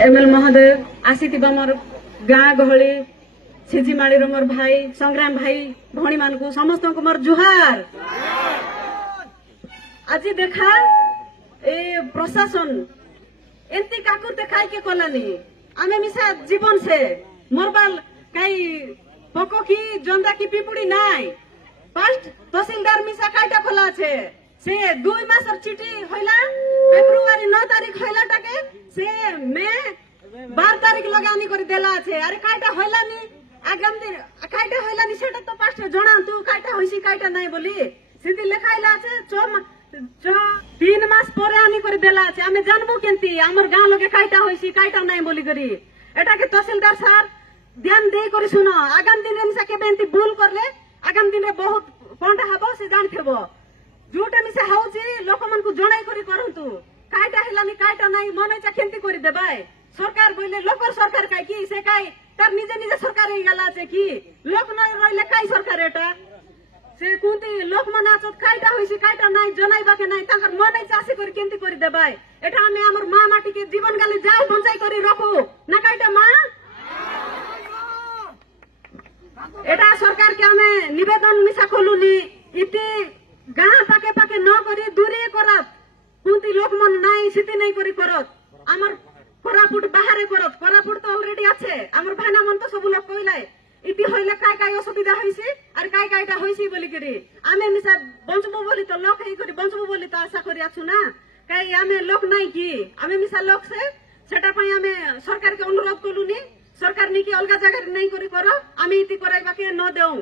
ML महोदय आसीथिबा मोर गाँ गहली सिझीमाड़ीर मोर भाई संग्राम भाई भौणी मान समस्त को मोर जुहार। आज देखा ए प्रशासन एंती काकुर देखाई के कलानी आमे मिसा जीवन से मोरबाल काई पको की जंदा की पिपुड़ी नाई पास्ट तहसीलदार मिसा काईटा खोला छे से 2 मासर चिठी हइला फेब्रुआरी 9 तारिख हइला टाके से मे 12 तारिख लगानी करी देला छे। अरे काईटा हइलानी आगाम दिन काईटा हइलानी सेटा तो पास्ट जणा तू काईटा होइसी काईटा नाही बोली सिद्धि लेखाइला छे 3 मास परे आनी करी देला छे। आमे जानबो केंती हमर गाँ लगे काईटा होइसी काईटा नाही बोली करी एटा के तहसीलदार सर ध्यान दे करी सुनो आगाम दिन रे मिसा केबे एंती भूल करले आगाम दिन रे बहुत पंडा हबो से जानथेबो जोटा मिसा होउची लोक मन को जणाई करी करंतु काईटा हेलानी काईटा नाही मन इच्छा केंती करी देबाय सरकार बोले लोकर सरकार काई की से काई तार निजे निजे सरकार हे गेला छे की लोक नै रहिले काई सरकार एटा से कुंती लोक मन आछत काईटा होइसी काईटा नाही जणाइबाके नाही ताकर मन इच्छा आसी करी केंती करी देबाय एटा आमे हमर मा माटी के जीवन गाले जाओ बंचाई करी रखो ना काईटा मा एटा सरकार के आमे निवेदन मिसा खोलुनी इति गाँ पाके पाके न करी दूरे करत कुंती लोक मन नाही सिति नहीं करी करत हमर कोरापुट बाहरे करत कोरापुट तो ऑलरेडी আছে हमर भाइना मन तो सब लोग কইলাই इति হইলে কাই কাই অসুবিধা হইছে আর কাই কাইটা হইছে বলি করি আমি মিছা বঞ্চবো বলি তো লোক এই করি বঞ্চবো বলি তো আশা করি আছু না কাই আমি লোক নাই কি আমি মিছা লোক সে সেটা পাই আমি সরকারকে অনুরোধ করলুনি সরকার নি কি অলগা জায়গা নাই করি করো আমি ইতি করাইবাকে ন দেও।